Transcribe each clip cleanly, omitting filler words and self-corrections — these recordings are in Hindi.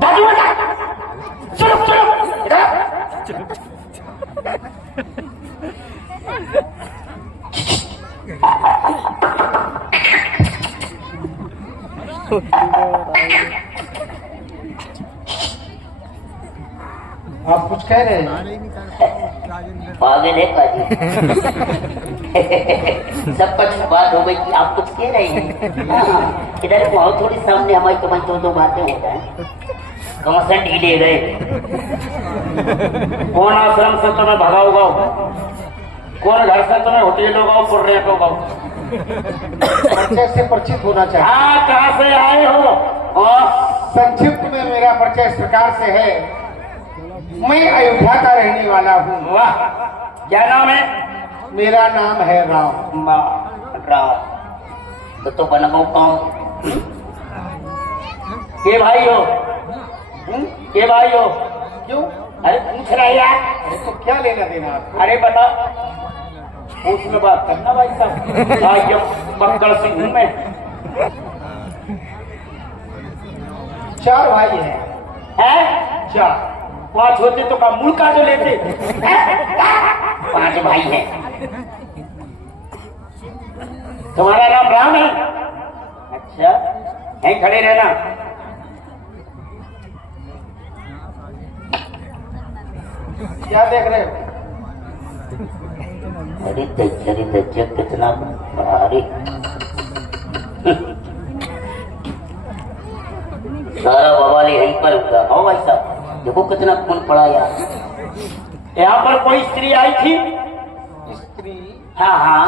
दादी मत चलो चलो इधर आप कुछ कह रहे हैं? पागल है पाजी। सबका बात हो गई कि आप कुछ कह रहे हैं। इधर को आओ थोड़ी सामने, हमारी तुम्हारी दो बातें हो जाए। कमसन ढीले गए। कौन आश्रम से तुम्हें भगाओगा, कौन घर से तुम्हें होटल होगा, पुर्रेट होगा। परिचय से परिचित होना चाहिए। हाँ, कहाँ से आए हो? और संक्षिप्त में मेरा परिचय इस प्रकार से है, मैं अयोध्या का रहने वाला हूँ। वाह, क्या नाम है? मेरा नाम है राम। राम तो बनगाँव कौन के भाई हो? के भाई हो? क्यों? अरे पूछ रहा है यार। अरे तो क्या लेना देना आपको? अरे बता, पूछ में बात करना भाई साहब। आज बक्कड़ सिंह हूँ मैं। 4 भाई हैं। है 4। 5 होते तो का मुंह का जो लेते। 5 भाई हैं। तुम्हारा नाम राम है? अच्छा, यहीं खड़े रहना। क्या देख रहे हो? अरे दज्जल कितना भारी। सारा बवाल यहीं पर हुआ। हो भाई साहब, देखो कितना खून पड़ा यार। यहाँ पर कोई स्त्री आई थी? स्त्री? हाँ हाँ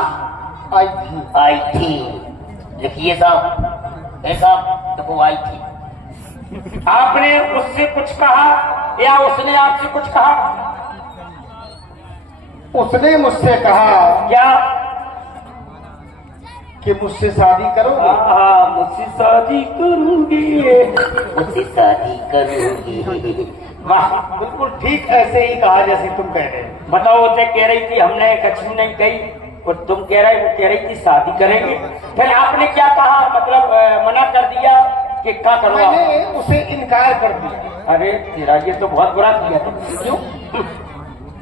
आई थी। लिखिए साहब, साहब देखो आई थी। आपने उससे कुछ कहा या उसने आपसे कुछ कहा? उसने मुझसे कहा क्या? कि मुझसे शादी करो। हाँ, मुझसे शादी करूंगी, मुझसे शादी करूंगी। वाह, बिल्कुल ठीक ऐसे ही कहा जैसे तुम कह रहे हो। बताओ, उसे कह रही थी हमने कुछ नहीं कही, और तुम कह रहे, वो कह रही थी शादी करेंगे। फिर आपने क्या कहा? मतलब मना कर दिया कि क्या करो? मैंने उसे इनकार कर दिया। अरे तेरा ये तो बहुत बुरा किया था। क्यों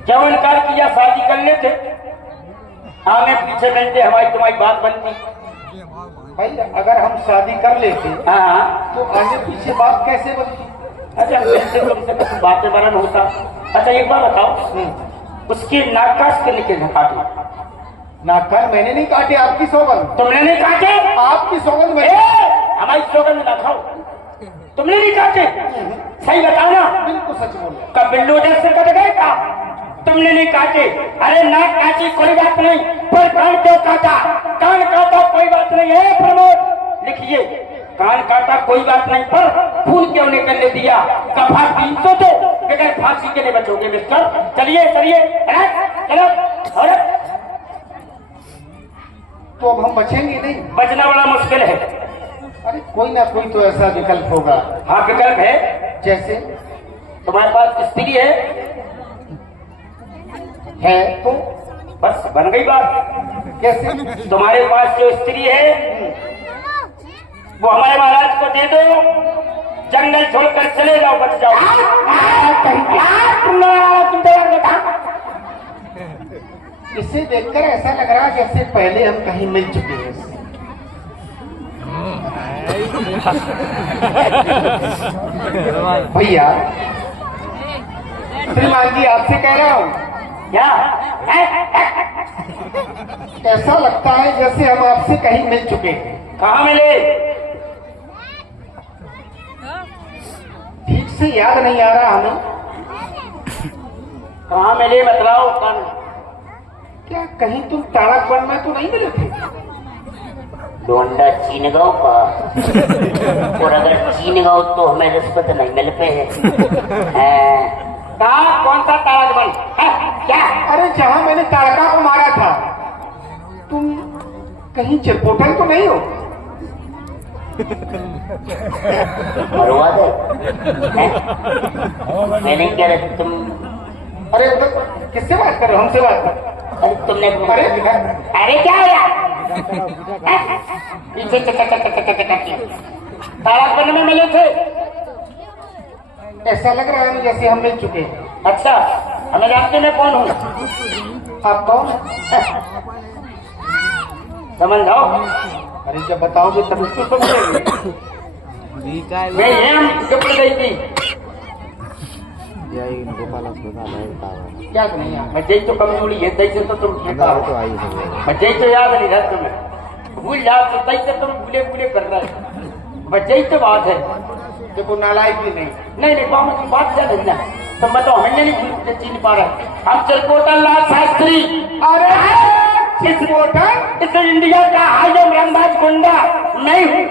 क्यों इनकार किया? शादी कर लेते, हमें पीछे मिलते, हमारी तुम्हारी बात बनती। भाई अगर हम शादी कर लेते हाँ, तो आगे पीछे बात कैसे बनती? अच्छा, वैसे तुमसे कुछ बातें बरन होता। अच्छा एक बार बताओ, उसकी नाकाश के निकल काटे? नाकर मैंने नहीं काटे, आपकी सौगंध। तुमने नहीं काटे? आपकी सौगंध में। हमारी सौगंध ना खाओ। तुमने नहीं काटे? सही बताओ ना। बिल्कुल सच बोल रहे। कब बिल्डोजर से कट गए का? तुमने नहीं काटे? अरे नाक काटी कोई बात नहीं, पर कान क्यों काटा? कान काटा कोई बात नहीं है प्रमोद, लिखिए कान काटा कोई बात नहीं, पर फूल क्यों निकलने दिया? कफा 300 दो, बगैर फांसी के लिए बचोगे मिस्टर। चलिए चलिए चलो। और तो अब हम बचेंगे नहीं? बचना बड़ा मुश्किल है। अरे कोई ना कोई तो ऐसा विकल्प होगा। हाँ विकल्प है। जैसे? तुम्हारे पास स्त्री है तो बस बन गई बात। कैसे? तुम्हारे पास जो स्त्री है वो हमारे महाराज को दे दो, जंगल छोड़कर चले जाओ, बच जाओ। इसे देखकर ऐसा लग रहा है जैसे पहले हम कहीं मिल चुके हैं। भैया श्रीमान जी आपसे कह रहा हूँ, क्या ऐसा लगता है जैसे हम आपसे कहीं मिल चुके हैं। कहाँ मिले? ठीक से याद नहीं आ रहा हमें। कहाँ मिले बतलाओ। कौन? क्या कहीं तुम ताड़कवन में तो नहीं मिले थे? डोंडा चीनगांव का, और अगर चीनगांव तो हमें रिश्वत नहीं मिल पे है। कहाँ? कौन सा ताड़कवन? क्या? अरे जहां मैंने ताड़का को मारा था। तुम कहीं चिरपोटल तो नहीं हो? मरवा दे। मैं नहीं कह रहा तुम। अरे तो किससे बात कर रहे हो? हमसे बात कर। अरे तुमने अरे अरे क्या हुआ? पीछे तालाब बनने में मिले थे। ऐसा लग रहा है जैसे हम मिल चुके हैं। अच्छा, हमें जानते मैं कौन हूँ? आप कौन? समझाओ। अरे जब बताओगे तभी तो समझेंगे। मैं ये गिफ्ट गई थी। याद नहीं है। मैं जय तो कमजोरी है, तैसे तो तुम बेकार हो। मैं जय तो याद नहीं रहता तुम्हें, भूल जाओ तो तैसे तुम भूले भूले कर रहे हो। मैं जय तो बात है। देखो नालायक भी नहीं। नहीं बाबा की बात क्या नहीं ना, तो मैं तो हमें नहीं भूल चीन पा रहा। हम चरकोटन लाल शास्त्री। अरे इस मोटर इस इंडिया का आजम रंगबाज गुंडा नहीं हूँ।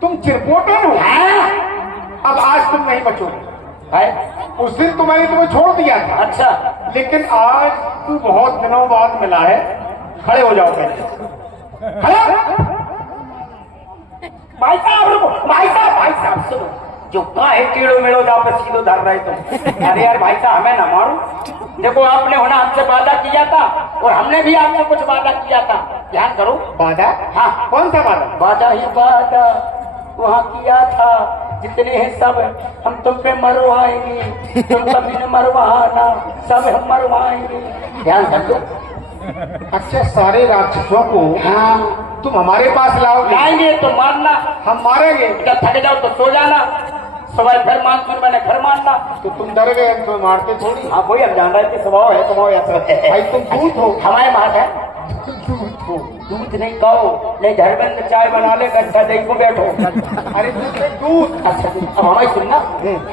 तुम चिरपोटन हो। हाँ? अब आज तुम नहीं बचोगे। है? उस दिन तो मैंने तुम्हें छोड़ दिया था, अच्छा, लेकिन आज तू बहुत दिनों बाद मिला है। खड़े हो जाओ पहले। खड़े। भाई साहब रुको, भाई साहब सुनो, जो कहा है टेढ़ो मेढ़ो जाओ पे सीधो धर रहे तुम। अरे यार भाई साहब हमें ना मारो। देखो आपने होना हमसे वादा किया था और हमने भी आपसे कुछ वादा किया था, ध्यान करो। वादा? हाँ। कौन सा वादा? वादा ही वादा वहाँ किया था, जितने हैं सब हम तुम पे मरवाएंगे, तुम कभी न मरवाना, सब हम मरवाएंगे। ध्यान कर दो। अच्छा, सारे राक्षसों को हाँ तुम हमारे पास लाओगे? लाएंगे तो मारना, हम मारेंगे जब थक जाओ तो सो जाना, सवाल फिर मानसून मैंने घर मारना। तो तुम डर गए, हम तुम्हें मारते थोड़ी। हाँ वही हम जान रहे थे, स्वभाव है तुम्हारा ऐसा। भाई तुम दूध हो। हमारे बात है दूध नहीं कहो, नहीं धरबंद चाय बना ले, गड्ढा दही को बैठो। अरे दूध। अच्छा अब हमारी सुनना,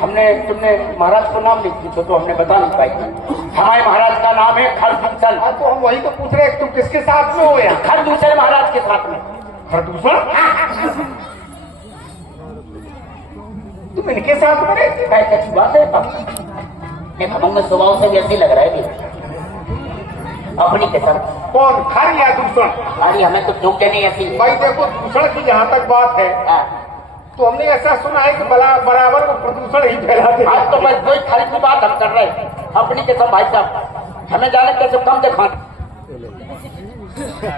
हमने तुमने महाराज को नाम लिख पूछो तो हमने बता नहीं पाई। हमारे महाराज का नाम है खरदूषण। तो हम वही तो पूछ रहे हैं, तुम किसके साथ में हो यहाँ? खरदूषण महाराज के साथ में। खरदूषण? तुम इनके साथ में रहते? कैसी बात है? एक खमंग स्वभाव से वैसे लग रहा है अपनी के साथ। कौन, खर या दूषण? अरे हमें तो जोक नहीं ऐसी। भाई देखो, दूषण की जहाँ तक बात है तो हमने ऐसा सुना है कि बराबर वो प्रदूषण ही फैलाते हैं। आज तो मैं कोई खाली की बात हम कर रहे हैं अपनी के सब। भाई साहब हमें जाने कैसे कम दिखा।